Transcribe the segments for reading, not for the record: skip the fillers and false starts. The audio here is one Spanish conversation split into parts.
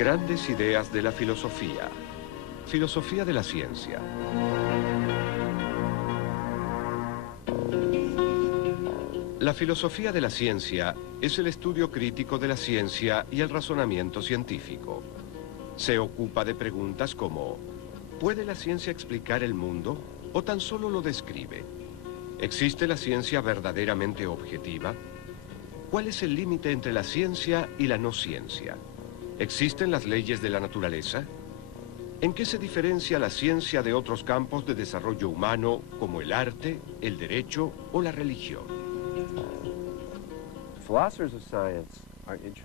Grandes ideas de la filosofía. Filosofía de la ciencia. La filosofía de la ciencia es el estudio crítico de la ciencia y el razonamiento científico. Se ocupa de preguntas como: ¿puede la ciencia explicar el mundo o tan solo lo describe? ¿Existe la ciencia verdaderamente objetiva? ¿Cuál es el límite entre la ciencia y la no ciencia? ¿Existen las leyes de la naturaleza? ¿En qué se diferencia la ciencia de otros campos de desarrollo humano como el arte, el derecho o la religión?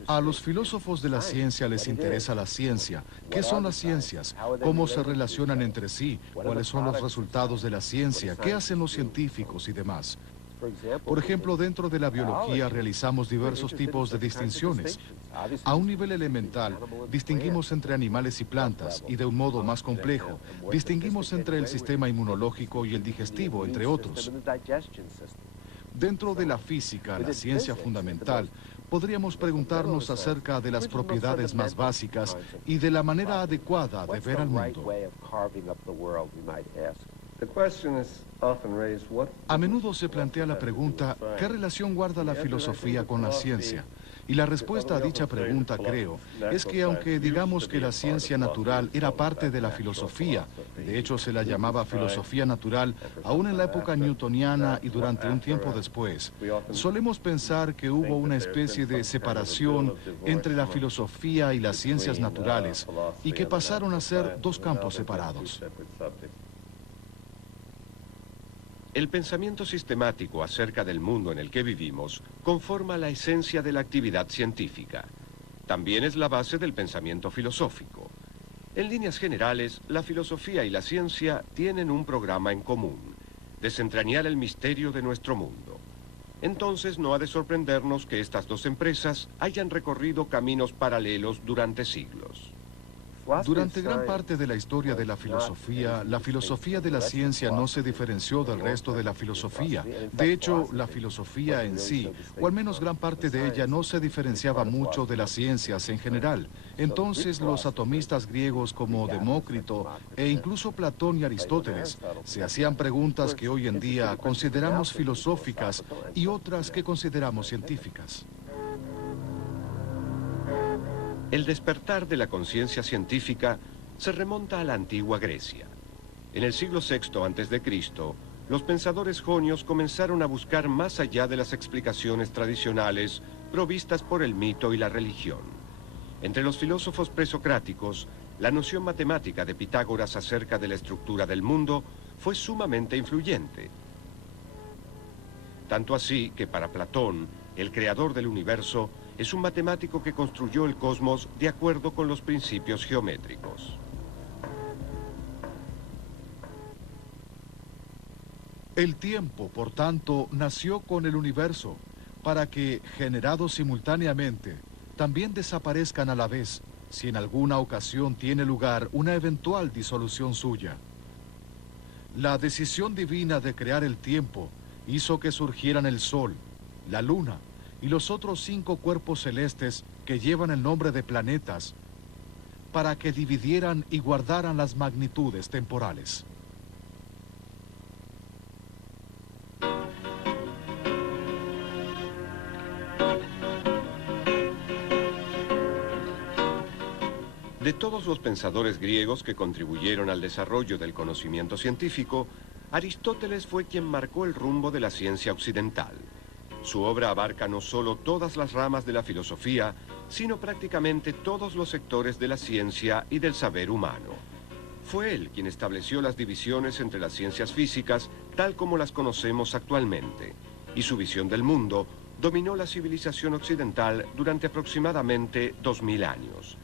A los filósofos de la ciencia les interesa la ciencia. ¿Qué son las ciencias? ¿Cómo se relacionan entre sí? ¿Cuáles son los resultados de la ciencia? ¿Qué hacen los científicos y demás? Por ejemplo, dentro de la biología realizamos diversos tipos de distinciones. A un nivel elemental, distinguimos entre animales y plantas, y de un modo más complejo, distinguimos entre el sistema inmunológico y el digestivo, entre otros. Dentro de la física, la ciencia fundamental, podríamos preguntarnos acerca de las propiedades más básicas y de la manera adecuada de ver al mundo. A menudo se plantea la pregunta: ¿qué relación guarda la filosofía con la ciencia? Y la respuesta a dicha pregunta, creo, es que aunque digamos que la ciencia natural era parte de la filosofía, de hecho se la llamaba filosofía natural, aún en la época newtoniana y durante un tiempo después, solemos pensar que hubo una especie de separación entre la filosofía y las ciencias naturales, y que pasaron a ser dos campos separados. El pensamiento sistemático acerca del mundo en el que vivimos conforma la esencia de la actividad científica. También es la base del pensamiento filosófico. En líneas generales, la filosofía y la ciencia tienen un programa en común: desentrañar el misterio de nuestro mundo. Entonces no ha de sorprendernos que estas dos empresas hayan recorrido caminos paralelos durante siglos. Durante gran parte de la historia de la filosofía de la ciencia no se diferenció del resto de la filosofía. De hecho, la filosofía en sí, o al menos gran parte de ella, no se diferenciaba mucho de las ciencias en general. Entonces, los atomistas griegos como Demócrito e incluso Platón y Aristóteles se hacían preguntas que hoy en día consideramos filosóficas y otras que consideramos científicas. El despertar de la conciencia científica se remonta a la antigua Grecia. En el siglo VI a.C., los pensadores jonios comenzaron a buscar más allá de las explicaciones tradicionales provistas por el mito y la religión. Entre los filósofos presocráticos, la noción matemática de Pitágoras acerca de la estructura del mundo fue sumamente influyente. Tanto así que para Platón, el creador del universo, es un matemático que construyó el cosmos de acuerdo con los principios geométricos. El tiempo, por tanto, nació con el universo, para que, generados simultáneamente, también desaparezcan a la vez, si en alguna ocasión tiene lugar una eventual disolución suya. La decisión divina de crear el tiempo hizo que surgieran el Sol, la Luna y los otros 5 cuerpos celestes que llevan el nombre de planetas, para que dividieran y guardaran las magnitudes temporales. De todos los pensadores griegos que contribuyeron al desarrollo del conocimiento científico, Aristóteles fue quien marcó el rumbo de la ciencia occidental. Su obra abarca no solo todas las ramas de la filosofía, sino prácticamente todos los sectores de la ciencia y del saber humano. Fue él quien estableció las divisiones entre las ciencias físicas tal como las conocemos actualmente, y su visión del mundo dominó la civilización occidental durante aproximadamente 2000 años.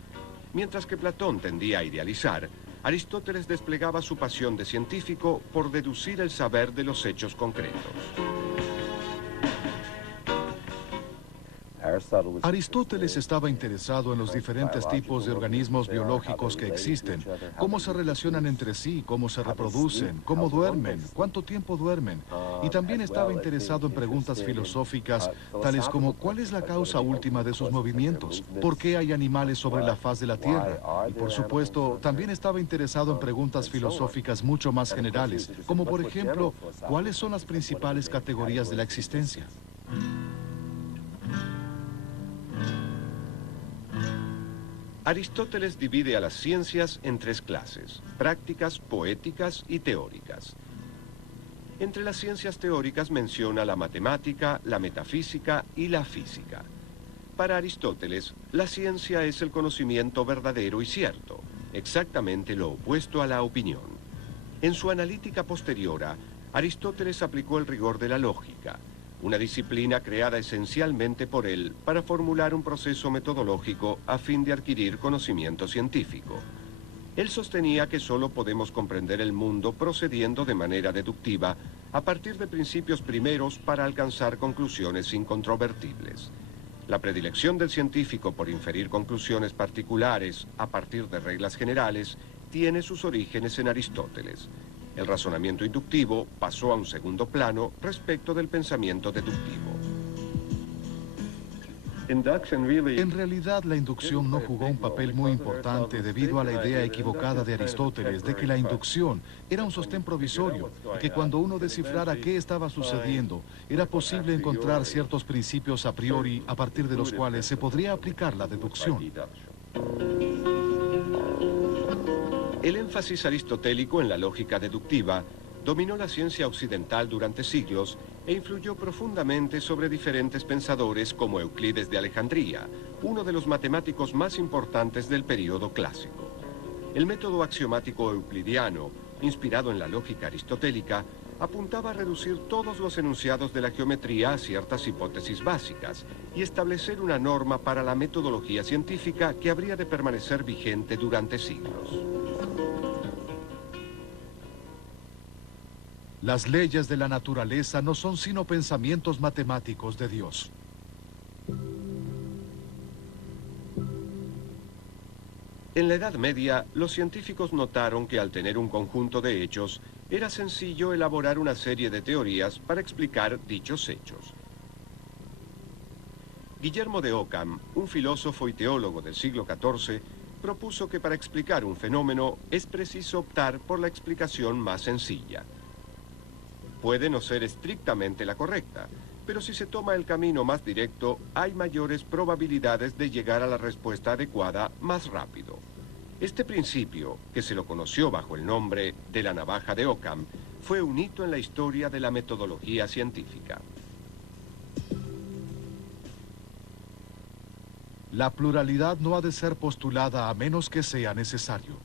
Mientras que Platón tendía a idealizar, Aristóteles desplegaba su pasión de científico por deducir el saber de los hechos concretos. Aristóteles estaba interesado en los diferentes tipos de organismos biológicos que existen, cómo se relacionan entre sí, cómo se reproducen, cómo duermen, cuánto tiempo duermen, y también estaba interesado en preguntas filosóficas, tales como ¿cuál es la causa última de sus movimientos? ¿Por qué hay animales sobre la faz de la Tierra? Y por supuesto, también estaba interesado en preguntas filosóficas mucho más generales, como por ejemplo, ¿cuáles son las principales categorías de la existencia? Aristóteles divide a las ciencias en tres clases: prácticas, poéticas y teóricas. Entre las ciencias teóricas menciona la matemática, la metafísica y la física. Para Aristóteles, la ciencia es el conocimiento verdadero y cierto, exactamente lo opuesto a la opinión. En su analítica posteriora, Aristóteles aplicó el rigor de la lógica, una disciplina creada esencialmente por él para formular un proceso metodológico a fin de adquirir conocimiento científico. Él sostenía que solo podemos comprender el mundo procediendo de manera deductiva a partir de principios primeros para alcanzar conclusiones incontrovertibles. La predilección del científico por inferir conclusiones particulares a partir de reglas generales tiene sus orígenes en Aristóteles. El razonamiento inductivo pasó a un segundo plano respecto del pensamiento deductivo. En realidad, la inducción no jugó un papel muy importante debido a la idea equivocada de Aristóteles de que la inducción era un sostén provisorio y que cuando uno descifrara qué estaba sucediendo, era posible encontrar ciertos principios a priori a partir de los cuales se podría aplicar la deducción. El énfasis aristotélico en la lógica deductiva dominó la ciencia occidental durante siglos e influyó profundamente sobre diferentes pensadores como Euclides de Alejandría, uno de los matemáticos más importantes del período clásico. El método axiomático euclidiano, inspirado en la lógica aristotélica, apuntaba a reducir todos los enunciados de la geometría a ciertas hipótesis básicas y establecer una norma para la metodología científica que habría de permanecer vigente durante siglos. Las leyes de la naturaleza no son sino pensamientos matemáticos de Dios. En la Edad Media, los científicos notaron que al tener un conjunto de hechos, era sencillo elaborar una serie de teorías para explicar dichos hechos. Guillermo de Ockham, un filósofo y teólogo del siglo XIV, propuso que para explicar un fenómeno es preciso optar por la explicación más sencilla. Puede no ser estrictamente la correcta, pero si se toma el camino más directo, hay mayores probabilidades de llegar a la respuesta adecuada más rápido. Este principio, que se lo conoció bajo el nombre de la navaja de Ockham, fue un hito en la historia de la metodología científica. La pluralidad no ha de ser postulada a menos que sea necesario.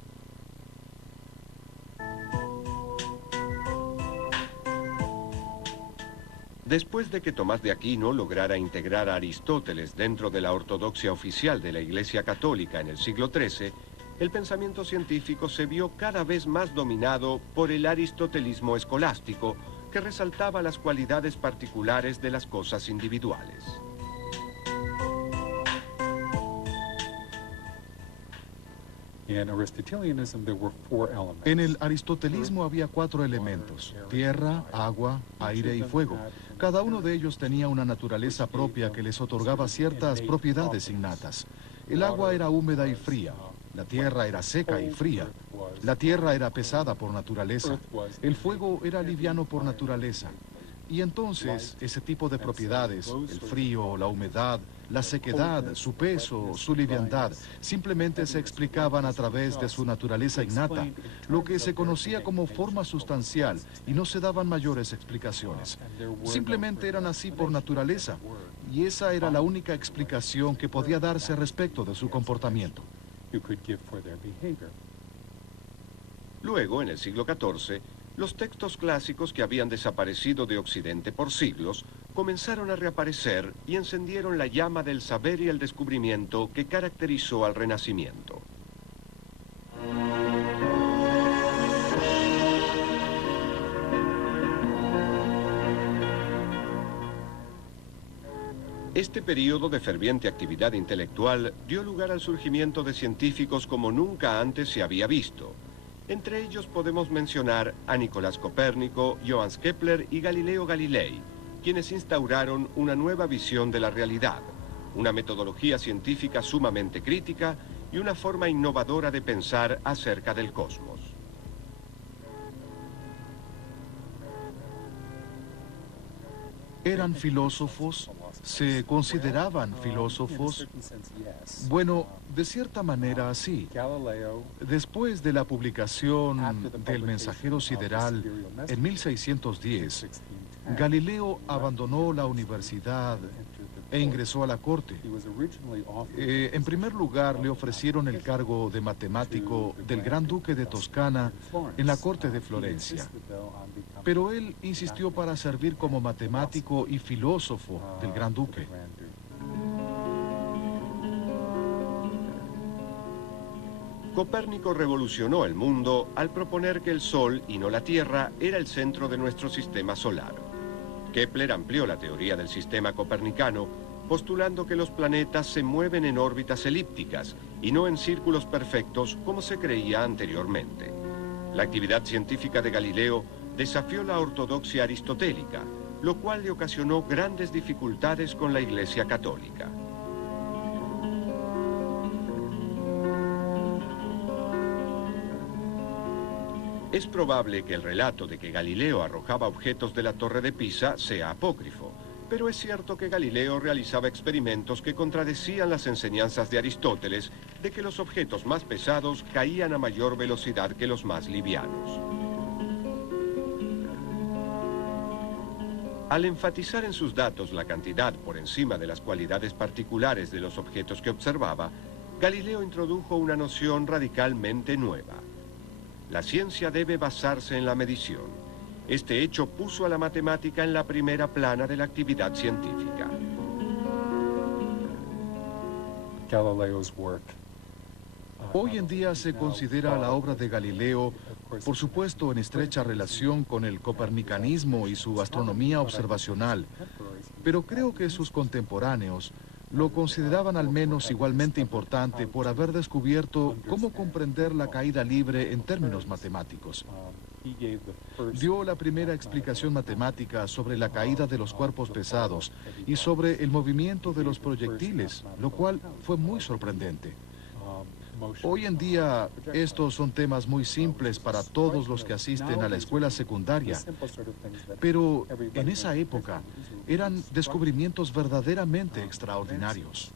Después de que Tomás de Aquino lograra integrar a Aristóteles dentro de la ortodoxia oficial de la Iglesia Católica en el siglo XIII, el pensamiento científico se vio cada vez más dominado por el aristotelismo escolástico, que resaltaba las cualidades particulares de las cosas individuales. En el aristotelismo había 4 elementos: tierra, agua, aire y fuego. Cada uno de ellos tenía una naturaleza propia que les otorgaba ciertas propiedades innatas. El agua era húmeda y fría. La tierra era seca y fría. La tierra era pesada por naturaleza. El fuego era liviano por naturaleza. Y entonces, ese tipo de propiedades, el frío, la humedad, la sequedad, su peso, su liviandad, simplemente se explicaban a través de su naturaleza innata, lo que se conocía como forma sustancial, y no se daban mayores explicaciones. Simplemente eran así por naturaleza, y esa era la única explicación que podía darse respecto de su comportamiento. Luego, en el siglo XIV, los textos clásicos que habían desaparecido de Occidente por siglos comenzaron a reaparecer y encendieron la llama del saber y el descubrimiento que caracterizó al Renacimiento. Este periodo de ferviente actividad intelectual dio lugar al surgimiento de científicos como nunca antes se había visto. Entre ellos podemos mencionar a Nicolás Copérnico, Johannes Kepler y Galileo Galilei, quienes instauraron una nueva visión de la realidad, una metodología científica sumamente crítica y una forma innovadora de pensar acerca del cosmos. ¿Eran filósofos? ¿Se consideraban filósofos? Bueno, de cierta manera sí. Después de la publicación del Mensajero Sideral en 1610, Galileo abandonó la universidad e ingresó a la corte. En primer lugar, le ofrecieron el cargo de matemático del Gran Duque de Toscana en la corte de Florencia. Pero él insistió para servir como matemático y filósofo del Gran Duque. Copérnico revolucionó el mundo al proponer que el Sol, y no la Tierra, era el centro de nuestro sistema solar. Kepler amplió la teoría del sistema copernicano, postulando que los planetas se mueven en órbitas elípticas y no en círculos perfectos como se creía anteriormente. La actividad científica de Galileo desafió la ortodoxia aristotélica, lo cual le ocasionó grandes dificultades con la Iglesia Católica. Es probable que el relato de que Galileo arrojaba objetos de la Torre de Pisa sea apócrifo, pero es cierto que Galileo realizaba experimentos que contradecían las enseñanzas de Aristóteles de que los objetos más pesados caían a mayor velocidad que los más livianos. Al enfatizar en sus datos la cantidad por encima de las cualidades particulares de los objetos que observaba, Galileo introdujo una noción radicalmente nueva. La ciencia debe basarse en la medición. Este hecho puso a la matemática en la primera plana de la actividad científica. Hoy en día se considera la obra de Galileo, por supuesto en estrecha relación con el copernicanismo y su astronomía observacional, pero creo que sus contemporáneos lo consideraban al menos igualmente importante por haber descubierto cómo comprender la caída libre en términos matemáticos. Dio la primera explicación matemática sobre la caída de los cuerpos pesados y sobre el movimiento de los proyectiles, lo cual fue muy sorprendente. Hoy en día, estos son temas muy simples para todos los que asisten a la escuela secundaria, pero en esa época eran descubrimientos verdaderamente extraordinarios.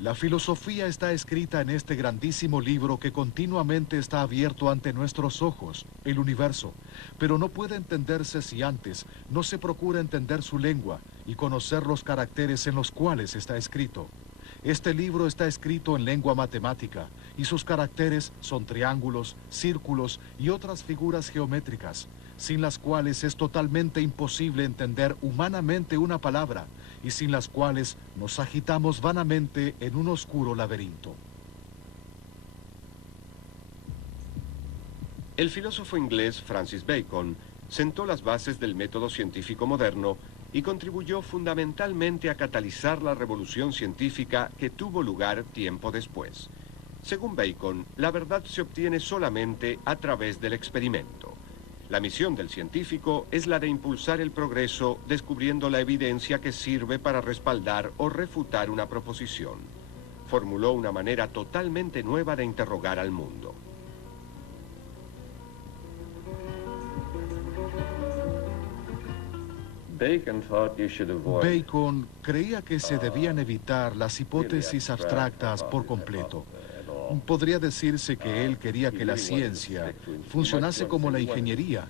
La filosofía está escrita en este grandísimo libro que continuamente está abierto ante nuestros ojos, el universo, pero no puede entenderse si antes no se procura entender su lengua y conocer los caracteres en los cuales está escrito. Este libro está escrito en lengua matemática y sus caracteres son triángulos, círculos y otras figuras geométricas, sin las cuales es totalmente imposible entender humanamente una palabra y sin las cuales nos agitamos vanamente en un oscuro laberinto. El filósofo inglés Francis Bacon sentó las bases del método científico moderno y contribuyó fundamentalmente a catalizar la revolución científica que tuvo lugar tiempo después. Según Bacon, la verdad se obtiene solamente a través del experimento. La misión del científico es la de impulsar el progreso descubriendo la evidencia que sirve para respaldar o refutar una proposición. Formuló una manera totalmente nueva de interrogar al mundo. Bacon creía que se debían evitar las hipótesis abstractas por completo. Podría decirse que él quería que la ciencia funcionase como la ingeniería,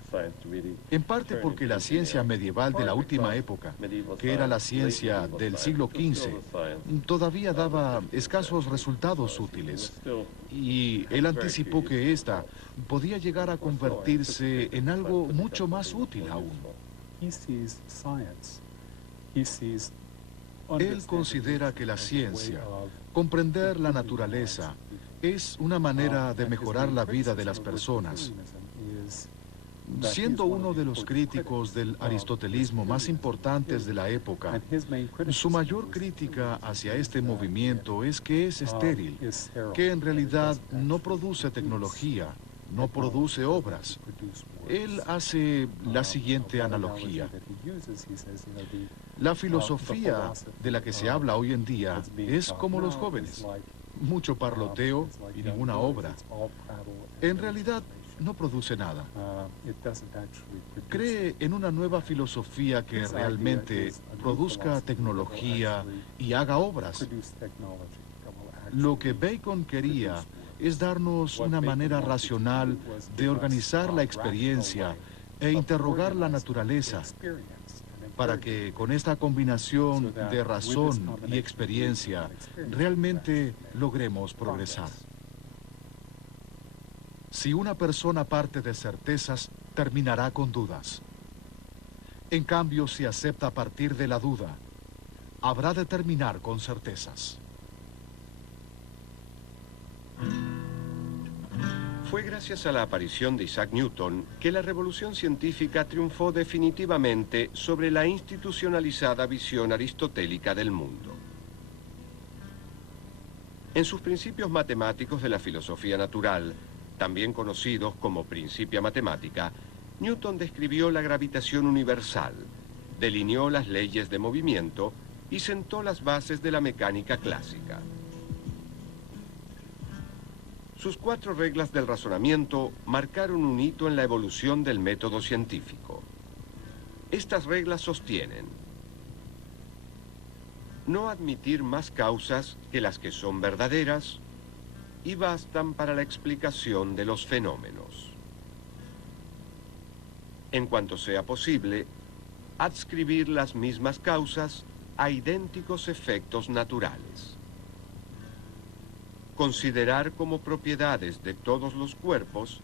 en parte porque la ciencia medieval de la última época, que era la ciencia del siglo XV, todavía daba escasos resultados útiles. Y él anticipó que ésta podía llegar a convertirse en algo mucho más útil aún. Él considera que la ciencia, comprender la naturaleza, es una manera de mejorar la vida de las personas. Siendo uno de los críticos del aristotelismo más importantes de la época, su mayor crítica hacia este movimiento es que es estéril, que en realidad no produce tecnología, no produce obras. Él hace la siguiente analogía. La filosofía de la que se habla hoy en día es como los jóvenes, mucho parloteo y ninguna obra. En realidad, no produce nada. Cree en una nueva filosofía que realmente produzca tecnología y haga obras. Lo que Bacon quería es darnos una manera racional de organizar la experiencia e interrogar la naturaleza, para que con esta combinación de razón y experiencia realmente logremos progresar. Si una persona parte de certezas, terminará con dudas. En cambio, si acepta partir de la duda, habrá de terminar con certezas. Fue gracias a la aparición de Isaac Newton que la revolución científica triunfó definitivamente sobre la institucionalizada visión aristotélica del mundo. En sus principios matemáticos de la filosofía natural, también conocidos como Principia Matemática, Newton describió la gravitación universal, delineó las leyes de movimiento y sentó las bases de la mecánica clásica. Sus 4 reglas del razonamiento marcaron un hito en la evolución del método científico. Estas reglas sostienen: no admitir más causas que las que son verdaderas y bastan para la explicación de los fenómenos. En cuanto sea posible, adscribir las mismas causas a idénticos efectos naturales. Considerar como propiedades de todos los cuerpos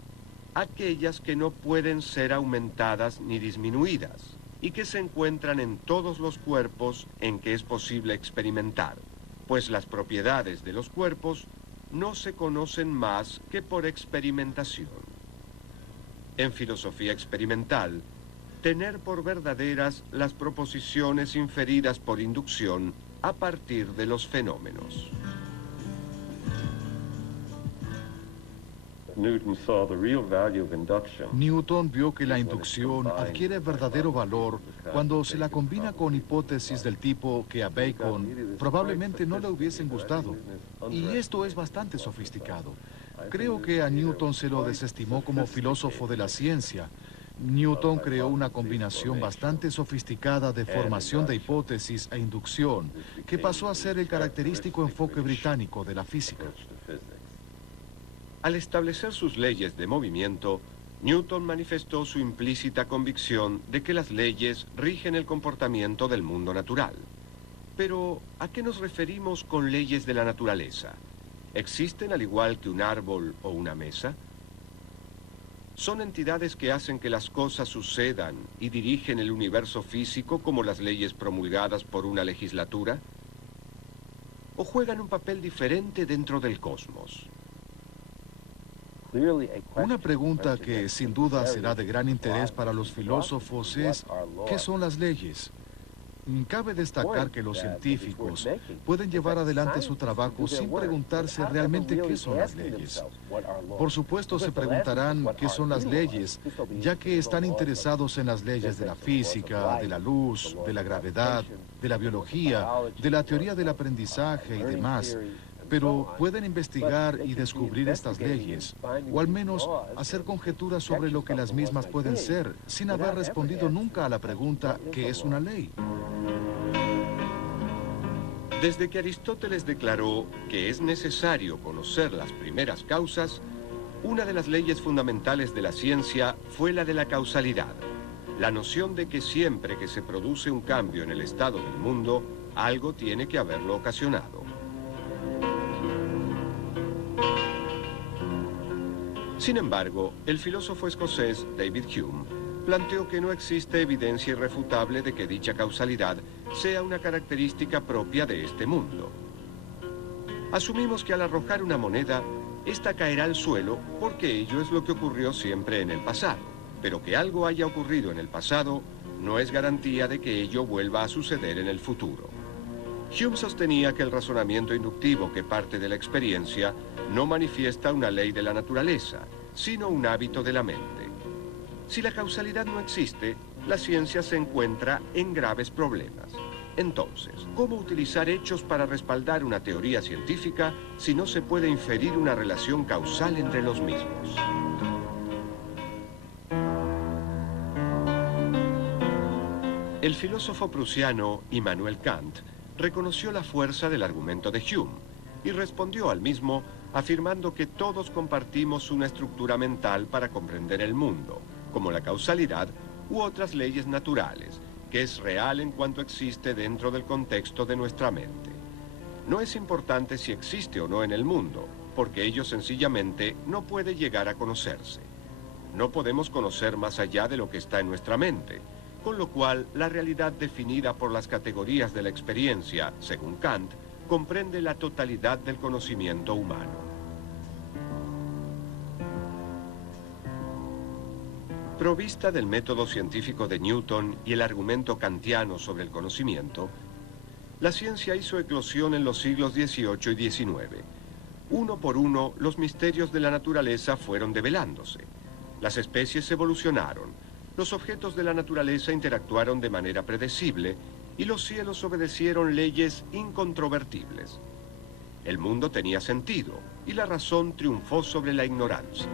aquellas que no pueden ser aumentadas ni disminuidas y que se encuentran en todos los cuerpos en que es posible experimentar, pues las propiedades de los cuerpos no se conocen más que por experimentación. En filosofía experimental, tener por verdaderas las proposiciones inferidas por inducción a partir de los fenómenos. Newton vio que la inducción adquiere verdadero valor cuando se la combina con hipótesis del tipo que a Bacon probablemente no le hubiesen gustado. Y esto es bastante sofisticado. Creo que a Newton se lo desestimó como filósofo de la ciencia. Newton creó una combinación bastante sofisticada de formación de hipótesis e inducción, que pasó a ser el característico enfoque británico de la física. Al establecer sus leyes de movimiento, Newton manifestó su implícita convicción de que las leyes rigen el comportamiento del mundo natural. Pero, ¿a qué nos referimos con leyes de la naturaleza? ¿Existen al igual que un árbol o una mesa? ¿Son entidades que hacen que las cosas sucedan y dirigen el universo físico como las leyes promulgadas por una legislatura? ¿O juegan un papel diferente dentro del cosmos? Una pregunta que sin duda será de gran interés para los filósofos es: ¿qué son las leyes? Cabe destacar que los científicos pueden llevar adelante su trabajo sin preguntarse realmente qué son las leyes. Por supuesto se preguntarán qué son las leyes, ya que están interesados en las leyes de la física, de la luz, de la gravedad, de la biología, de la teoría del aprendizaje y demás. Pero pueden investigar y descubrir estas leyes, o al menos hacer conjeturas sobre lo que las mismas pueden ser, sin haber respondido nunca a la pregunta ¿qué es una ley? Desde que Aristóteles declaró que es necesario conocer las primeras causas, una de las leyes fundamentales de la ciencia fue la de la causalidad, la noción de que siempre que se produce un cambio en el estado del mundo, algo tiene que haberlo ocasionado. Sin embargo, el filósofo escocés David Hume planteó que no existe evidencia irrefutable de que dicha causalidad sea una característica propia de este mundo. Asumimos que al arrojar una moneda, esta caerá al suelo porque ello es lo que ocurrió siempre en el pasado. pero que algo haya ocurrido en el pasado no es garantía de que ello vuelva a suceder en el futuro. Hume sostenía que el razonamiento inductivo que parte de la experiencia no manifiesta una ley de la naturaleza, sino un hábito de la mente. Si la causalidad no existe, la ciencia se encuentra en graves problemas. Entonces, ¿cómo utilizar hechos para respaldar una teoría científica si no se puede inferir una relación causal entre los mismos? El filósofo prusiano Immanuel Kant reconoció la fuerza del argumento de Hume y respondió al mismo afirmando que todos compartimos una estructura mental para comprender el mundo, como la causalidad u otras leyes naturales, que es real en cuanto existe dentro del contexto de nuestra mente. No es importante si existe o no en el mundo, porque ello sencillamente no puede llegar a conocerse. No podemos conocer más allá de lo que está en nuestra mente, con lo cual la realidad definida por las categorías de la experiencia, según Kant, comprende la totalidad del conocimiento humano. Provista del método científico de Newton y el argumento kantiano sobre el conocimiento, la ciencia hizo eclosión en los siglos XVIII y XIX. Uno por uno, los misterios de la naturaleza fueron develándose. Las especies evolucionaron, los objetos de la naturaleza interactuaron de manera predecible y los cielos obedecieron leyes incontrovertibles. El mundo tenía sentido y la razón triunfó sobre la ignorancia.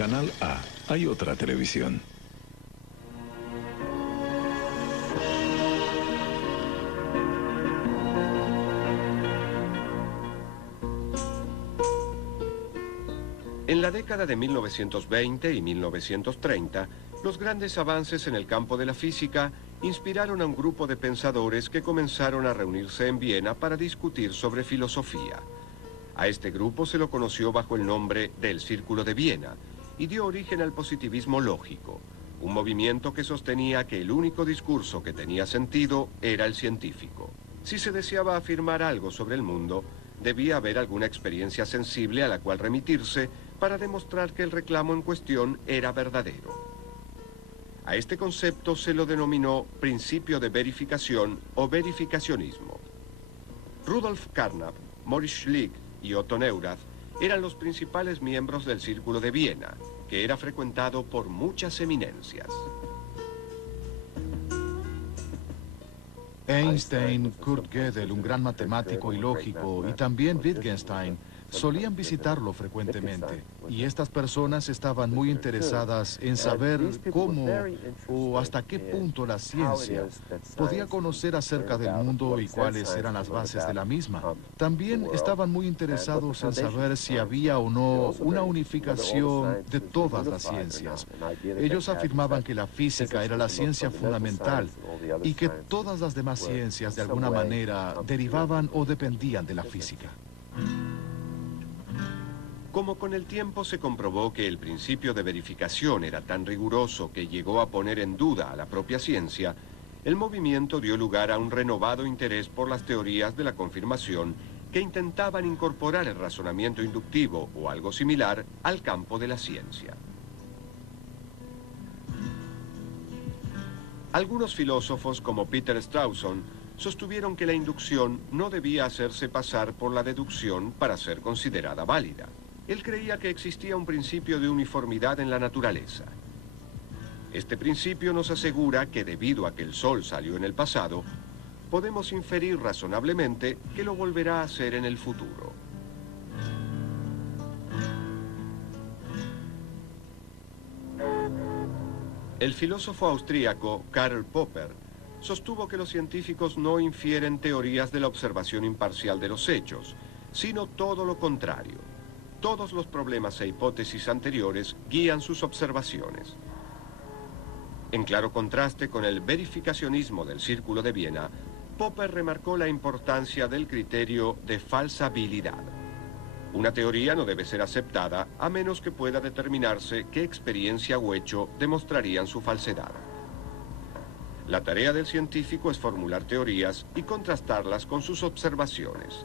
Canal A. Hay otra televisión. En la década de 1920 y 1930, los grandes avances en el campo de la física inspiraron a un grupo de pensadores que comenzaron a reunirse en Viena para discutir sobre filosofía. A este grupo se lo conoció bajo el nombre del Círculo de Viena y dio origen al positivismo lógico, un movimiento que sostenía que el único discurso que tenía sentido era el científico. Si se deseaba afirmar algo sobre el mundo, debía haber alguna experiencia sensible a la cual remitirse para demostrar que el reclamo en cuestión era verdadero. A este concepto se lo denominó principio de verificación o verificacionismo. Rudolf Carnap, Maurice Schlick y Otto Neurath eran los principales miembros del Círculo de Viena, que era frecuentado por muchas eminencias. Einstein, Kurt Gödel, un gran matemático y lógico, y también Wittgenstein, solían visitarlo frecuentemente. Y estas personas estaban muy interesadas en saber cómo o hasta qué punto la ciencia podía conocer acerca del mundo y cuáles eran las bases de la misma. También estaban muy interesados en saber si había o no una unificación de todas las ciencias. Ellos afirmaban que la física era la ciencia fundamental y que todas las demás ciencias de alguna manera derivaban o dependían de la física. Como con el tiempo se comprobó que el principio de verificación era tan riguroso que llegó a poner en duda a la propia ciencia, el movimiento dio lugar a un renovado interés por las teorías de la confirmación que intentaban incorporar el razonamiento inductivo o algo similar al campo de la ciencia. Algunos filósofos como Peter Strawson sostuvieron que la inducción no debía hacerse pasar por la deducción para ser considerada válida. Él creía que existía un principio de uniformidad en la naturaleza. Este principio nos asegura que debido a que el Sol salió en el pasado, podemos inferir razonablemente que lo volverá a hacer en el futuro. El filósofo austríaco Karl Popper sostuvo que los científicos no infieren teorías de la observación imparcial de los hechos, sino todo lo contrario. Todos los problemas e hipótesis anteriores guían sus observaciones. En claro contraste con el verificacionismo del Círculo de Viena, Popper remarcó la importancia del criterio de falsabilidad. Una teoría no debe ser aceptada a menos que pueda determinarse qué experiencia o hecho demostrarían su falsedad. La tarea del científico es formular teorías y contrastarlas con sus observaciones.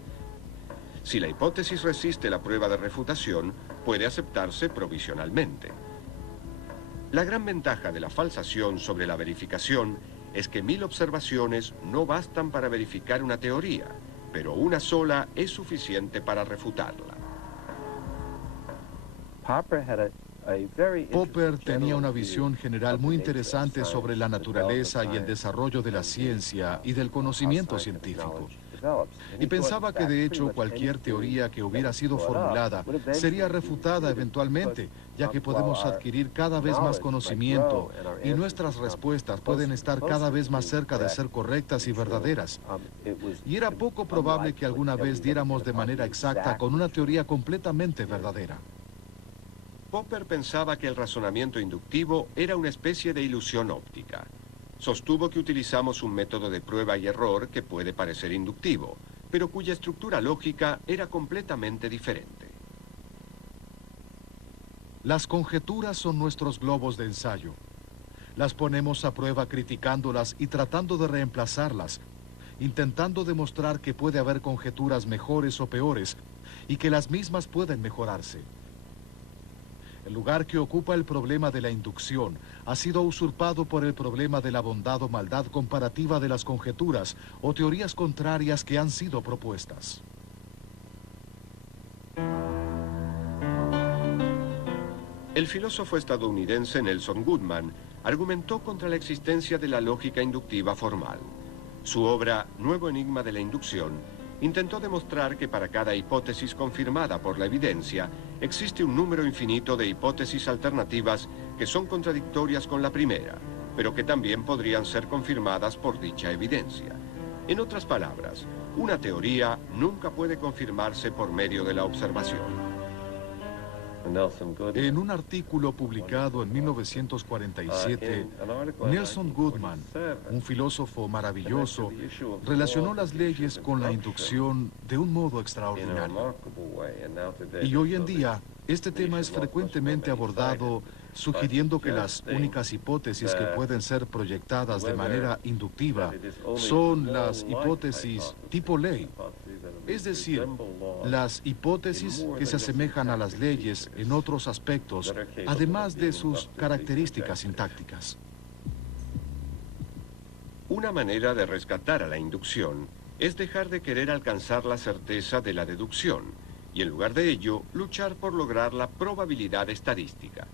Si la hipótesis resiste la prueba de refutación, puede aceptarse provisionalmente. La gran ventaja de la falsación sobre la verificación es que 1000 observaciones no bastan para verificar una teoría, pero una sola es suficiente para refutarla. Popper tenía una visión general muy interesante sobre la naturaleza y el desarrollo de la ciencia y del conocimiento científico. Y pensaba que de hecho cualquier teoría que hubiera sido formulada sería refutada eventualmente, ya que podemos adquirir cada vez más conocimiento y nuestras respuestas pueden estar cada vez más cerca de ser correctas y verdaderas. Y era poco probable que alguna vez diéramos de manera exacta con una teoría completamente verdadera. Popper pensaba que el razonamiento inductivo era una especie de ilusión óptica. Sostuvo que utilizamos un método de prueba y error que puede parecer inductivo, pero cuya estructura lógica era completamente diferente. Las conjeturas son nuestros globos de ensayo. Las ponemos a prueba criticándolas y tratando de reemplazarlas, intentando demostrar que puede haber conjeturas mejores o peores y que las mismas pueden mejorarse. El lugar que ocupa el problema de la inducción ha sido usurpado por el problema de la bondad o maldad comparativa de las conjeturas o teorías contrarias que han sido propuestas. El filósofo estadounidense Nelson Goodman argumentó contra la existencia de la lógica inductiva formal. Su obra, Nuevo enigma de la inducción, intentó demostrar que para cada hipótesis confirmada por la evidencia, existe un número infinito de hipótesis alternativas que son contradictorias con la primera, pero que también podrían ser confirmadas por dicha evidencia. En otras palabras, una teoría nunca puede confirmarse por medio de la observación. En un artículo publicado en 1947, Nelson Goodman, un filósofo maravilloso, relacionó las leyes con la inducción de un modo extraordinario. Y hoy en día, este tema es frecuentemente abordado, sugiriendo que las únicas hipótesis que pueden ser proyectadas de manera inductiva son las hipótesis tipo ley. Es decir, las hipótesis que se asemejan a las leyes en otros aspectos, además de sus características sintácticas. Una manera de rescatar a la inducción es dejar de querer alcanzar la certeza de la deducción y en lugar de ello, luchar por lograr la probabilidad estadística.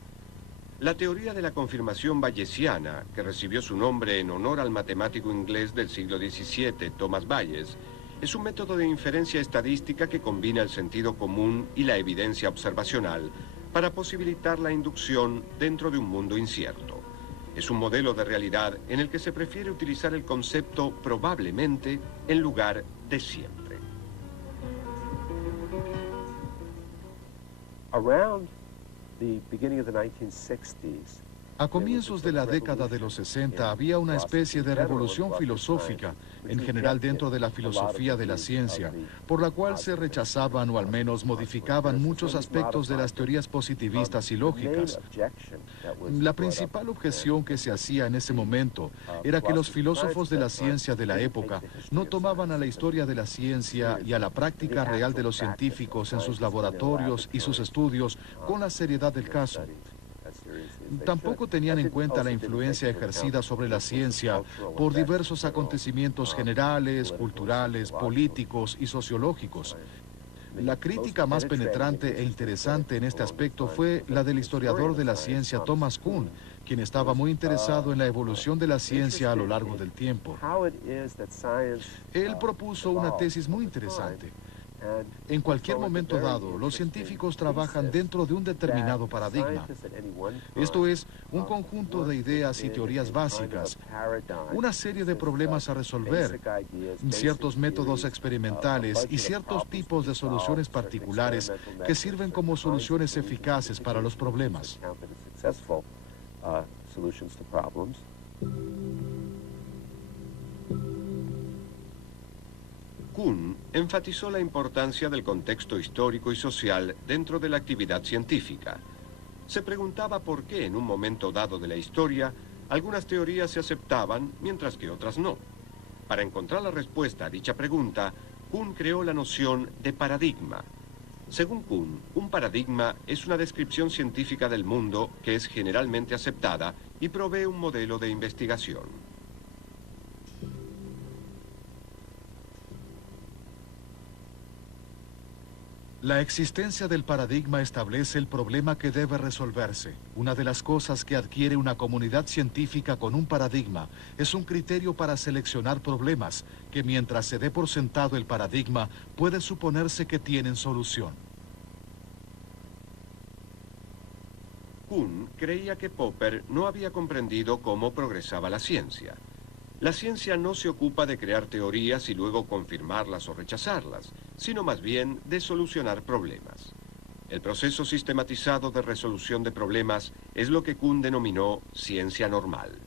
La teoría de la confirmación bayesiana, que recibió su nombre en honor al matemático inglés del siglo XVII, Thomas Bayes, es un método de inferencia estadística que combina el sentido común y la evidencia observacional para posibilitar la inducción dentro de un mundo incierto. Es un modelo de realidad en el que se prefiere utilizar el concepto probablemente en lugar de siempre. Around the beginning of the 1960s, A comienzos de la década de los 60 había una especie de revolución filosófica, en general dentro de la filosofía de la ciencia, por la cual se rechazaban o al menos modificaban muchos aspectos de las teorías positivistas y lógicas. La principal objeción que se hacía en ese momento era que los filósofos de la ciencia de la época no tomaban a la historia de la ciencia y a la práctica real de los científicos en sus laboratorios y sus estudios con la seriedad del caso. Tampoco tenían en cuenta la influencia ejercida sobre la ciencia por diversos acontecimientos generales, culturales, políticos y sociológicos. La crítica más penetrante e interesante en este aspecto fue la del historiador de la ciencia Thomas Kuhn, quien estaba muy interesado en la evolución de la ciencia a lo largo del tiempo. Él propuso una tesis muy interesante. En cualquier momento dado, los científicos trabajan dentro de un determinado paradigma. Esto es, un conjunto de ideas y teorías básicas, una serie de problemas a resolver, ciertos métodos experimentales y ciertos tipos de soluciones particulares que sirven como soluciones eficaces para los problemas. Kuhn enfatizó la importancia del contexto histórico y social dentro de la actividad científica. Se preguntaba por qué en un momento dado de la historia algunas teorías se aceptaban mientras que otras no. Para encontrar la respuesta a dicha pregunta, Kuhn creó la noción de paradigma. Según Kuhn, un paradigma es una descripción científica del mundo que es generalmente aceptada y provee un modelo de investigación. La existencia del paradigma establece el problema que debe resolverse. Una de las cosas que adquiere una comunidad científica con un paradigma es un criterio para seleccionar problemas que, mientras se dé por sentado el paradigma, puede suponerse que tienen solución. Kuhn creía que Popper no había comprendido cómo progresaba la ciencia. La ciencia no se ocupa de crear teorías y luego confirmarlas o rechazarlas, sino más bien de solucionar problemas. El proceso sistematizado de resolución de problemas es lo que Kuhn denominó ciencia normal.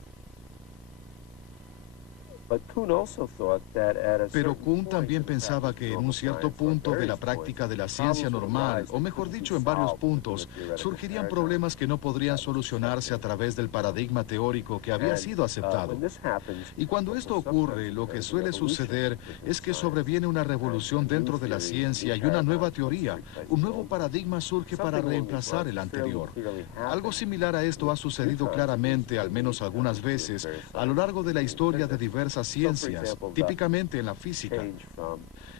Pero Kuhn también pensaba que en un cierto punto de la práctica de la ciencia normal, o mejor dicho, en varios puntos, surgirían problemas que no podrían solucionarse a través del paradigma teórico que había sido aceptado. Y cuando esto ocurre, lo que suele suceder es que sobreviene una revolución dentro de la ciencia y una nueva teoría. Un nuevo paradigma surge para reemplazar el anterior. Algo similar a esto ha sucedido claramente, al menos algunas veces, a lo largo de la historia de diversas ciencias, típicamente en la física.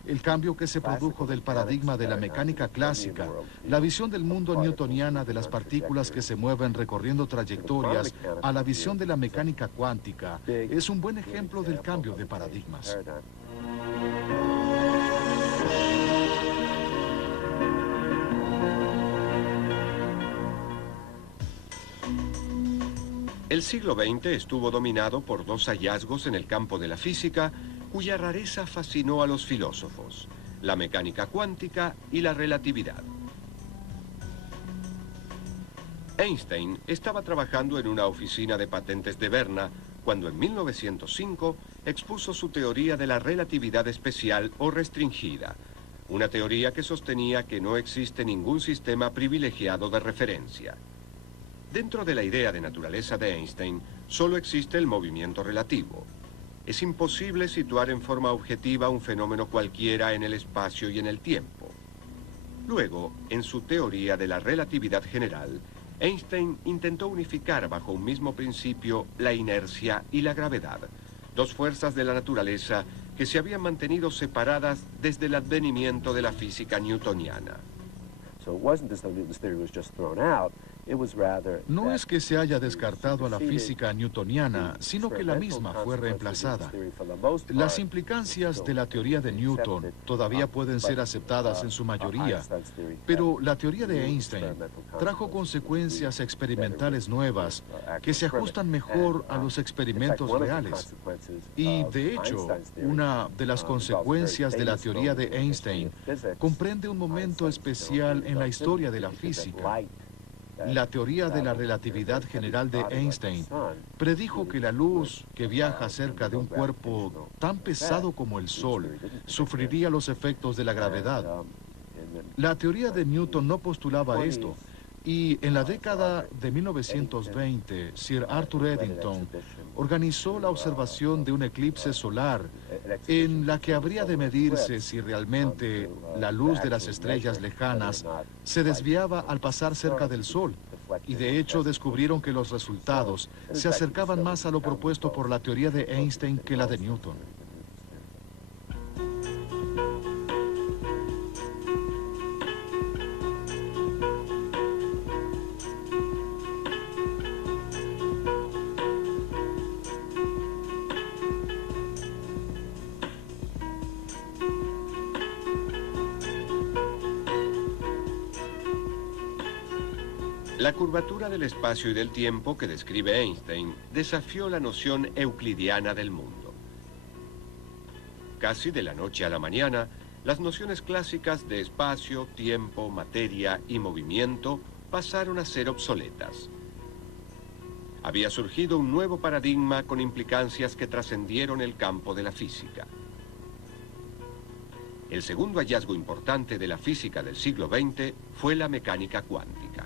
El cambio que se produjo del paradigma de la mecánica clásica, la visión del mundo newtoniana de las partículas que se mueven recorriendo trayectorias, a la visión de la mecánica cuántica, es un buen ejemplo del cambio de paradigmas. El siglo XX estuvo dominado por dos hallazgos en el campo de la física cuya rareza fascinó a los filósofos: la mecánica cuántica y la relatividad. Einstein estaba trabajando en una oficina de patentes de Berna cuando en 1905 expuso su teoría de la relatividad especial o restringida, una teoría que sostenía que no existe ningún sistema privilegiado de referencia. Dentro de la idea de naturaleza de Einstein, solo existe el movimiento relativo. Es imposible situar en forma objetiva un fenómeno cualquiera en el espacio y en el tiempo. Luego, en su teoría de la relatividad general, Einstein intentó unificar bajo un mismo principio la inercia y la gravedad, dos fuerzas de la naturaleza que se habían mantenido separadas desde el advenimiento de la física newtoniana. No es que se haya descartado a la física newtoniana, sino que la misma fue reemplazada. Las implicancias de la teoría de Newton todavía pueden ser aceptadas en su mayoría, pero la teoría de Einstein trajo consecuencias experimentales nuevas que se ajustan mejor a los experimentos reales. Y, de hecho, una de las consecuencias de la teoría de Einstein comprende un momento especial en la historia de la física. La teoría de la relatividad general de Einstein predijo que la luz que viaja cerca de un cuerpo tan pesado como el Sol sufriría los efectos de la gravedad. La teoría de Newton no postulaba esto, y en la década de 1920, Sir Arthur Eddington organizó la observación de un eclipse solar en la que habría de medirse si realmente la luz de las estrellas lejanas se desviaba al pasar cerca del Sol. Y de hecho descubrieron que los resultados se acercaban más a lo propuesto por la teoría de Einstein que la de Newton. La curvatura del espacio y del tiempo que describe Einstein desafió la noción euclidiana del mundo. Casi de la noche a la mañana, las nociones clásicas de espacio, tiempo, materia y movimiento pasaron a ser obsoletas. Había surgido un nuevo paradigma con implicancias que trascendieron el campo de la física. El segundo hallazgo importante de la física del siglo XX fue la mecánica cuántica.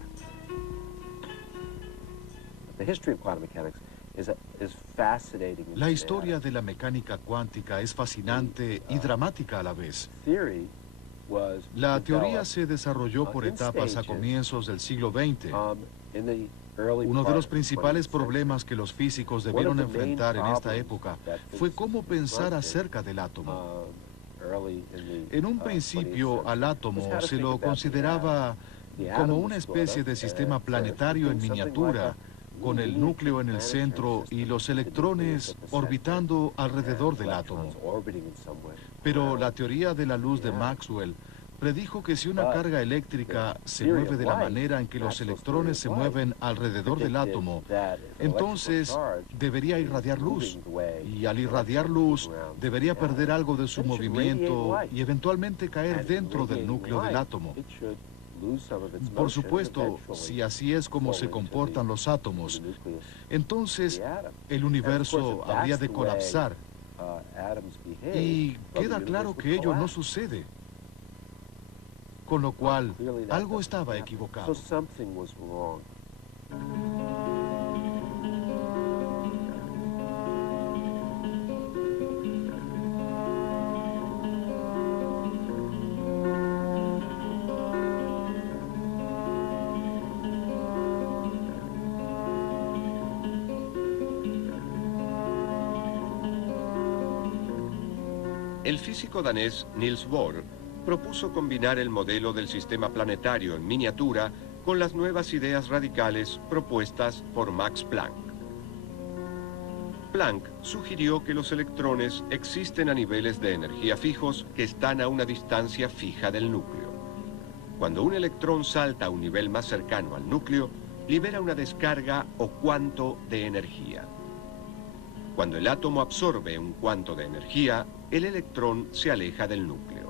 La historia de la mecánica cuántica es fascinante y dramática a la vez. La teoría se desarrolló por etapas a comienzos del siglo XX. Uno de los principales problemas que los físicos debieron enfrentar en esta época fue cómo pensar acerca del átomo. En un principio, al átomo se lo consideraba como una especie de sistema planetario en miniatura, con el núcleo en el centro y los electrones orbitando alrededor del átomo. Pero la teoría de la luz de Maxwell predijo que si una carga eléctrica se mueve de la manera en que los electrones se mueven alrededor del átomo, entonces debería irradiar luz. Y al irradiar luz, debería perder algo de su movimiento y eventualmente caer dentro del núcleo del átomo. Por supuesto, si así es como se comportan los átomos, entonces el universo habría de colapsar. Y queda claro que ello no sucede. Con lo cual, algo estaba equivocado. El físico danés Niels Bohr propuso combinar el modelo del sistema planetario en miniatura con las nuevas ideas radicales propuestas por Max Planck. Planck sugirió que los electrones existen a niveles de energía fijos que están a una distancia fija del núcleo. Cuando un electrón salta a un nivel más cercano al núcleo, libera una descarga o cuanto de energía. Cuando el átomo absorbe un cuanto de energía, el electrón se aleja del núcleo.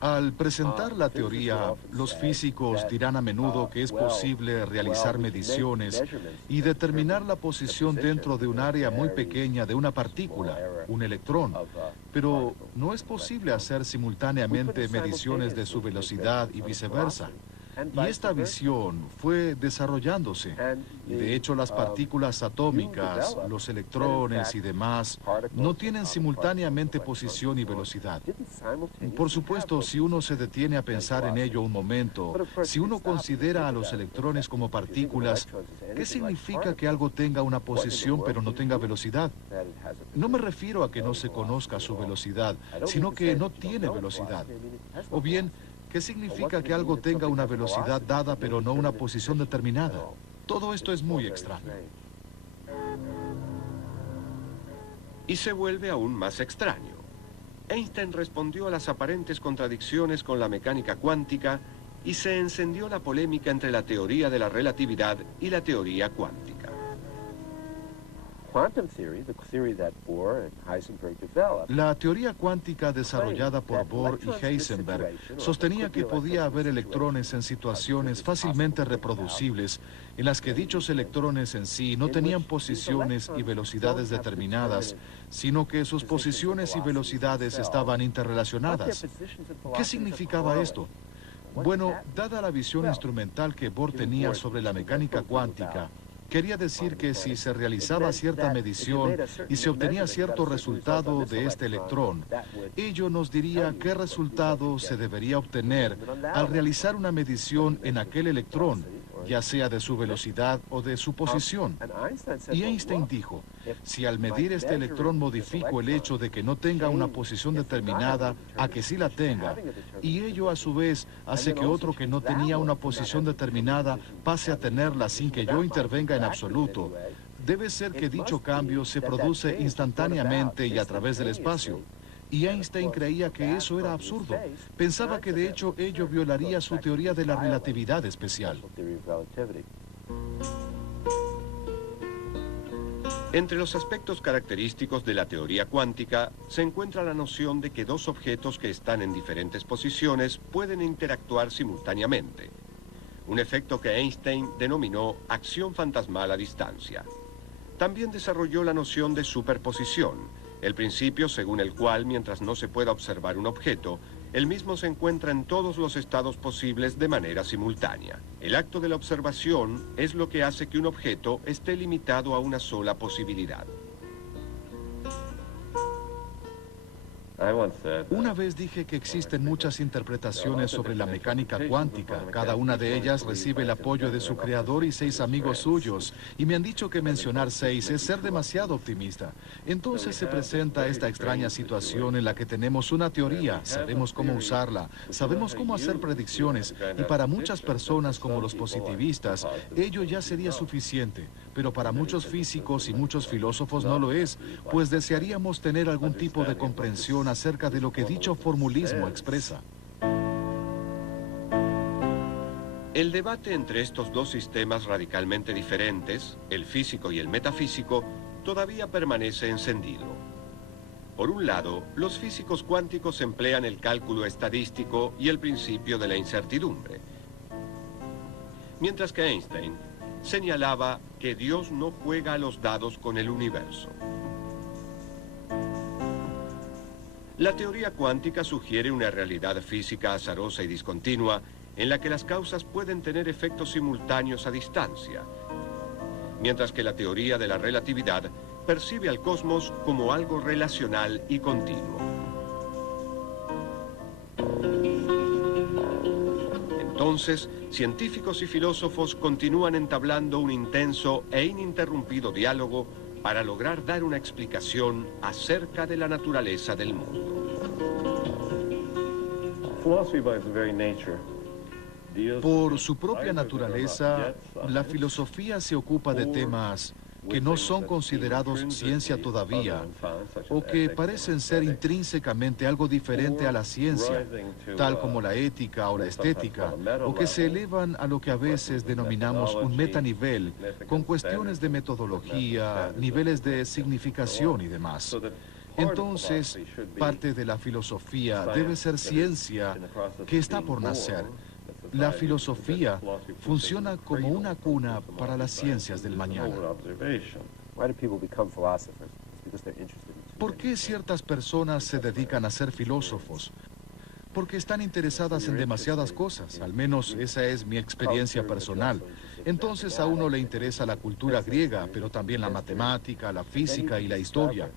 Al presentar la teoría, los físicos dirán a menudo que es posible realizar mediciones y determinar la posición dentro de un área muy pequeña de una partícula, un electrón, pero no es posible hacer simultáneamente mediciones de su velocidad y viceversa. Y esta visión fue desarrollándose. Y de hecho las partículas atómicas, los electrones y demás, no tienen simultáneamente posición y velocidad. Por supuesto, si uno se detiene a pensar en ello un momento, si uno considera a los electrones como partículas, ¿qué significa que algo tenga una posición pero no tenga velocidad? No me refiero a que no se conozca su velocidad, sino que no tiene velocidad. O bien, ¿qué significa que algo tenga una velocidad dada pero no una posición determinada? Todo esto es muy extraño. Y se vuelve aún más extraño. Einstein respondió a las aparentes contradicciones con la mecánica cuántica y se encendió la polémica entre la teoría de la relatividad y la teoría cuántica. La teoría cuántica desarrollada por Bohr y Heisenberg sostenía que podía haber electrones en situaciones fácilmente reproducibles en las que dichos electrones en sí no tenían posiciones y velocidades determinadas, sino que sus posiciones y velocidades estaban interrelacionadas. ¿Qué significaba esto? Bueno, dada la visión instrumental que Bohr tenía sobre la mecánica cuántica, quería decir que si se realizaba cierta medición y se obtenía cierto resultado de este electrón, ello nos diría qué resultado se debería obtener al realizar una medición en aquel electrón, ya sea de su velocidad o de su posición. Y Einstein dijo, si al medir este electrón modifico el hecho de que no tenga una posición determinada a que sí la tenga, y ello a su vez hace que otro que no tenía una posición determinada pase a tenerla sin que yo intervenga en absoluto, debe ser que dicho cambio se produce instantáneamente y a través del espacio. Y Einstein creía que eso era absurdo. Pensaba que de hecho ello violaría su teoría de la relatividad especial. Entre los aspectos característicos de la teoría cuántica se encuentra la noción de que dos objetos que están en diferentes posiciones pueden interactuar simultáneamente. Un efecto que Einstein denominó acción fantasmal a distancia. También desarrolló la noción de superposición, el principio según el cual, mientras no se pueda observar un objeto, el mismo se encuentra en todos los estados posibles de manera simultánea. El acto de la observación es lo que hace que un objeto esté limitado a una sola posibilidad. Una vez dije que existen muchas interpretaciones sobre la mecánica cuántica. Cada una de ellas recibe el apoyo de su creador y 6 amigos suyos. Y me han dicho que mencionar 6 es ser demasiado optimista. Entonces se presenta esta extraña situación en la que tenemos una teoría, sabemos cómo usarla, sabemos cómo hacer predicciones. Y para muchas personas como los positivistas, ello ya sería suficiente. Pero para muchos físicos y muchos filósofos no lo es, pues desearíamos tener algún tipo de comprensión acerca de lo que dicho formulismo expresa. El debate entre estos dos sistemas radicalmente diferentes, el físico y el metafísico, todavía permanece encendido. Por un lado, los físicos cuánticos emplean el cálculo estadístico y el principio de la incertidumbre, mientras que Einstein señalaba que Dios no juega a los dados con el universo. La teoría cuántica sugiere una realidad física azarosa y discontinua en la que las causas pueden tener efectos simultáneos a distancia, mientras que la teoría de la relatividad percibe al cosmos como algo relacional y continuo. Entonces, científicos y filósofos continúan entablando un intenso e ininterrumpido diálogo para lograr dar una explicación acerca de la naturaleza del mundo. Por su propia naturaleza, la filosofía se ocupa de temas que no son considerados ciencia todavía, o que parecen ser intrínsecamente algo diferente a la ciencia, tal como la ética o la estética, o que se elevan a lo que a veces denominamos un metanivel, con cuestiones de metodología, niveles de significación y demás. Entonces, parte de la filosofía debe ser ciencia que está por nacer. La filosofía funciona como una cuna para las ciencias del mañana. ¿Por qué ciertas personas se dedican a ser filósofos? Porque están interesadas en demasiadas cosas, al menos esa es mi experiencia personal. Entonces a uno le interesa la cultura griega, pero también la matemática, la física y la historia.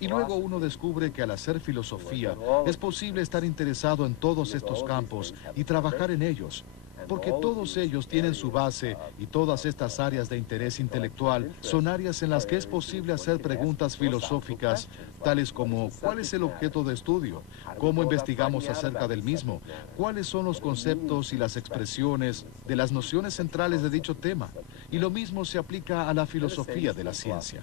Y luego uno descubre que al hacer filosofía es posible estar interesado en todos estos campos y trabajar en ellos, porque todos ellos tienen su base y todas estas áreas de interés intelectual son áreas en las que es posible hacer preguntas filosóficas, tales como ¿cuál es el objeto de estudio? ¿Cómo investigamos acerca del mismo? ¿Cuáles son los conceptos y las expresiones de las nociones centrales de dicho tema? Y lo mismo se aplica a la filosofía de la ciencia.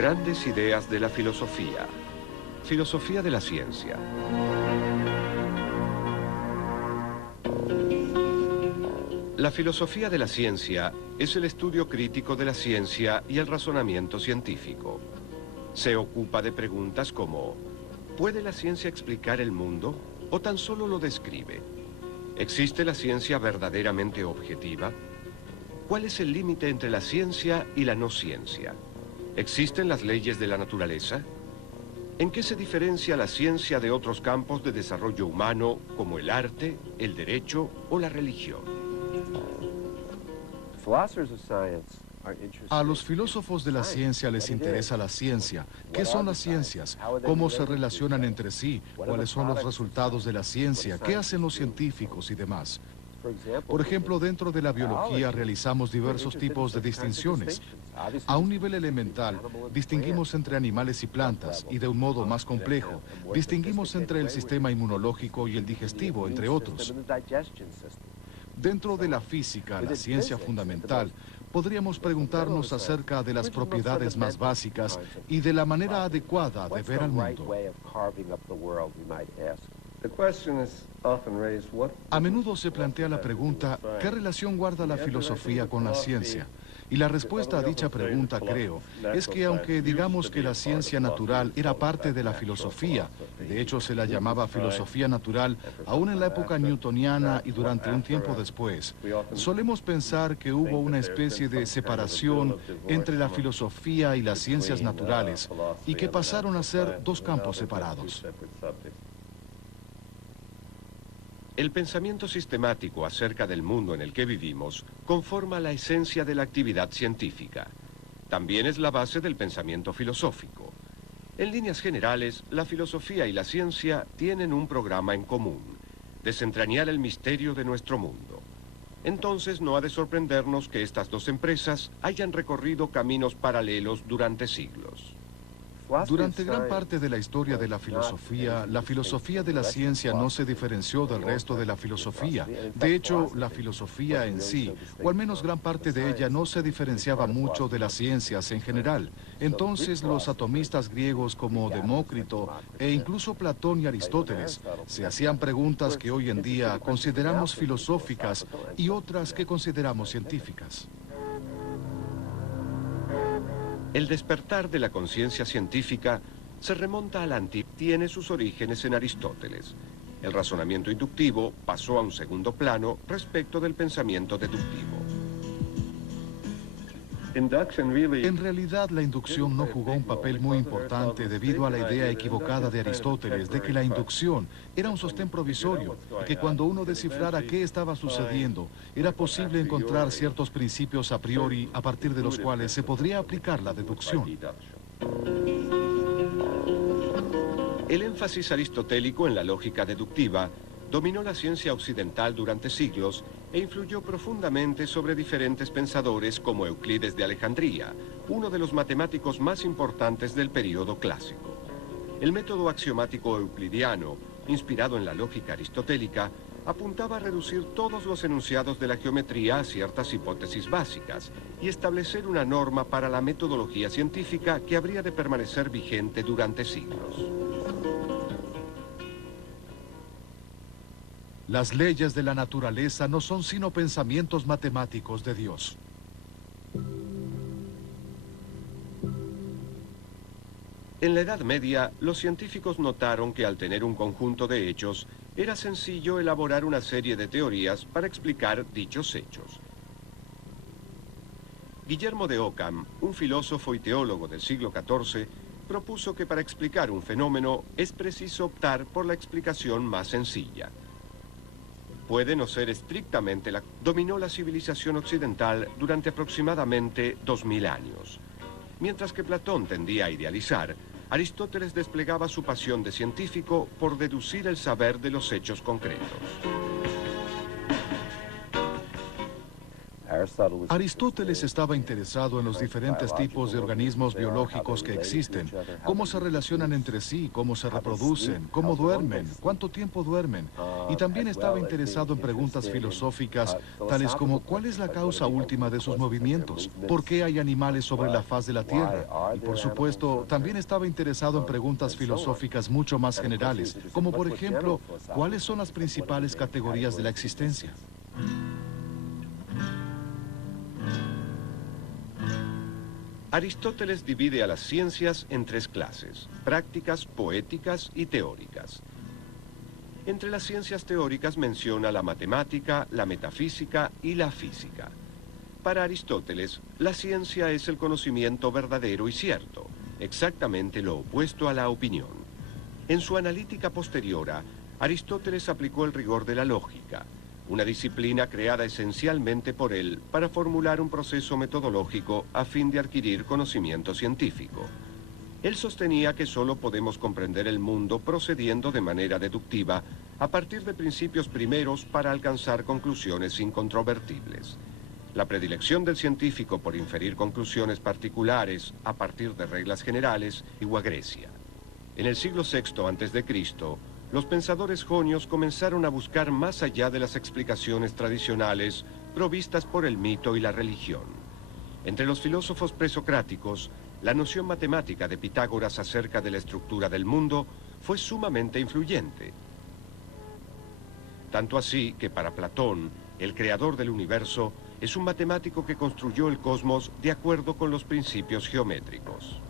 Grandes ideas de la filosofía. Filosofía de la ciencia. La filosofía de la ciencia es el estudio crítico de la ciencia y el razonamiento científico. Se ocupa de preguntas como: ¿puede la ciencia explicar el mundo o tan solo lo describe? ¿Existe la ciencia verdaderamente objetiva? ¿Cuál es el límite entre la ciencia y la no ciencia? ¿Existen las leyes de la naturaleza? ¿En qué se diferencia la ciencia de otros campos de desarrollo humano como el arte, el derecho o la religión? A los filósofos de la ciencia les interesa la ciencia. ¿Qué son las ciencias? ¿Cómo se relacionan entre sí? ¿Cuáles son los resultados de la ciencia? ¿Qué hacen los científicos y demás? Por ejemplo, dentro de la biología realizamos diversos tipos de distinciones. A un nivel elemental, distinguimos entre animales y plantas, y de un modo más complejo, distinguimos entre el sistema inmunológico y el digestivo, entre otros. Dentro de la física, la ciencia fundamental, podríamos preguntarnos acerca de las propiedades más básicas y de la manera adecuada de ver al mundo. A menudo se plantea la pregunta: ¿qué relación guarda la filosofía con la ciencia? Y la respuesta a dicha pregunta, creo, es que aunque digamos que la ciencia natural era parte de la filosofía, de hecho se la llamaba filosofía natural, aún en la época newtoniana y durante un tiempo después, solemos pensar que hubo una especie de separación entre la filosofía y las ciencias naturales, y que pasaron a ser dos campos separados. El pensamiento sistemático acerca del mundo en el que vivimos conforma la esencia de la actividad científica. También es la base del pensamiento filosófico. En líneas generales, la filosofía y la ciencia tienen un programa en común: desentrañar el misterio de nuestro mundo. Entonces no ha de sorprendernos que estas dos empresas hayan recorrido caminos paralelos durante siglos. Durante gran parte de la historia de la filosofía de la ciencia no se diferenció del resto de la filosofía. De hecho, la filosofía en sí, o al menos gran parte de ella, no se diferenciaba mucho de las ciencias en general. Entonces, los atomistas griegos como Demócrito e incluso Platón y Aristóteles se hacían preguntas que hoy en día consideramos filosóficas y otras que consideramos científicas. El despertar de la conciencia científica se remonta al antiguo, tiene sus orígenes en Aristóteles. El razonamiento inductivo pasó a un segundo plano respecto del pensamiento deductivo. En realidad, la inducción no jugó un papel muy importante debido a la idea equivocada de Aristóteles de que la inducción era un sostén provisorio, que cuando uno descifrara qué estaba sucediendo, era posible encontrar ciertos principios a priori a partir de los cuales se podría aplicar la deducción. El énfasis aristotélico en la lógica deductiva dominó la ciencia occidental durante siglos e influyó profundamente sobre diferentes pensadores como Euclides de Alejandría, uno de los matemáticos más importantes del período clásico. El método axiomático euclidiano, inspirado en la lógica aristotélica, apuntaba a reducir todos los enunciados de la geometría a ciertas hipótesis básicas y establecer una norma para la metodología científica que habría de permanecer vigente durante siglos. Las leyes de la naturaleza no son sino pensamientos matemáticos de Dios. En la Edad Media, los científicos notaron que al tener un conjunto de hechos, era sencillo elaborar una serie de teorías para explicar dichos hechos. Guillermo de Ockham, un filósofo y teólogo del siglo XIV, propuso que para explicar un fenómeno es preciso optar por la explicación más sencilla. Puede no ser estrictamente la... Dominó la civilización occidental durante aproximadamente 2000 años. Mientras que Platón tendía a idealizar, Aristóteles desplegaba su pasión de científico por deducir el saber de los hechos concretos. Aristóteles estaba interesado en los diferentes tipos de organismos biológicos que existen, cómo se relacionan entre sí, cómo se reproducen, cómo duermen, cuánto tiempo duermen, y también estaba interesado en preguntas filosóficas, tales como ¿cuál es la causa última de sus movimientos? ¿Por qué hay animales sobre la faz de la Tierra? Y por supuesto, también estaba interesado en preguntas filosóficas mucho más generales, como por ejemplo, ¿cuáles son las principales categorías de la existencia? Aristóteles divide a las ciencias en tres clases: prácticas, poéticas y teóricas. Entre las ciencias teóricas menciona la matemática, la metafísica y la física. Para Aristóteles, la ciencia es el conocimiento verdadero y cierto, exactamente lo opuesto a la opinión. En su analítica posteriora, Aristóteles aplicó el rigor de la lógica, una disciplina creada esencialmente por él para formular un proceso metodológico a fin de adquirir conocimiento científico. Él sostenía que solo podemos comprender el mundo procediendo de manera deductiva a partir de principios primeros para alcanzar conclusiones incontrovertibles. La predilección del científico por inferir conclusiones particulares a partir de reglas generales llegó a Grecia. En el siglo VI a.C., los pensadores jonios comenzaron a buscar más allá de las explicaciones tradicionales provistas por el mito y la religión. Entre los filósofos presocráticos, la noción matemática de Pitágoras acerca de la estructura del mundo fue sumamente influyente. Tanto así que para Platón, el creador del universo es un matemático que construyó el cosmos de acuerdo con los principios geométricos.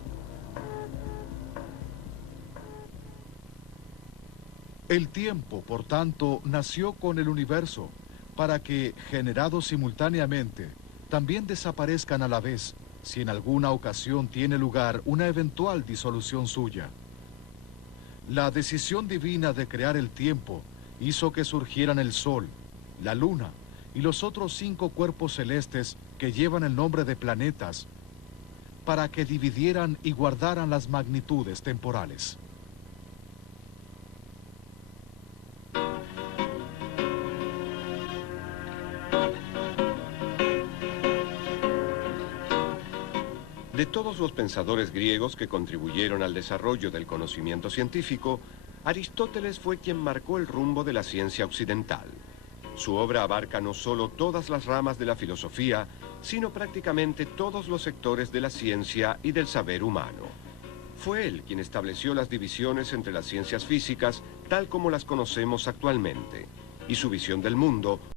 El tiempo, por tanto, nació con el universo, para que, generados simultáneamente, también desaparezcan a la vez, si en alguna ocasión tiene lugar una eventual disolución suya. La decisión divina de crear el tiempo hizo que surgieran el Sol, la Luna y los otros 5 cuerpos celestes que llevan el nombre de planetas, para que dividieran y guardaran las magnitudes temporales. De todos los pensadores griegos que contribuyeron al desarrollo del conocimiento científico, Aristóteles fue quien marcó el rumbo de la ciencia occidental. Su obra abarca no solo todas las ramas de la filosofía, sino prácticamente todos los sectores de la ciencia y del saber humano. Fue él quien estableció las divisiones entre las ciencias físicas tal como las conocemos actualmente, y su visión del mundo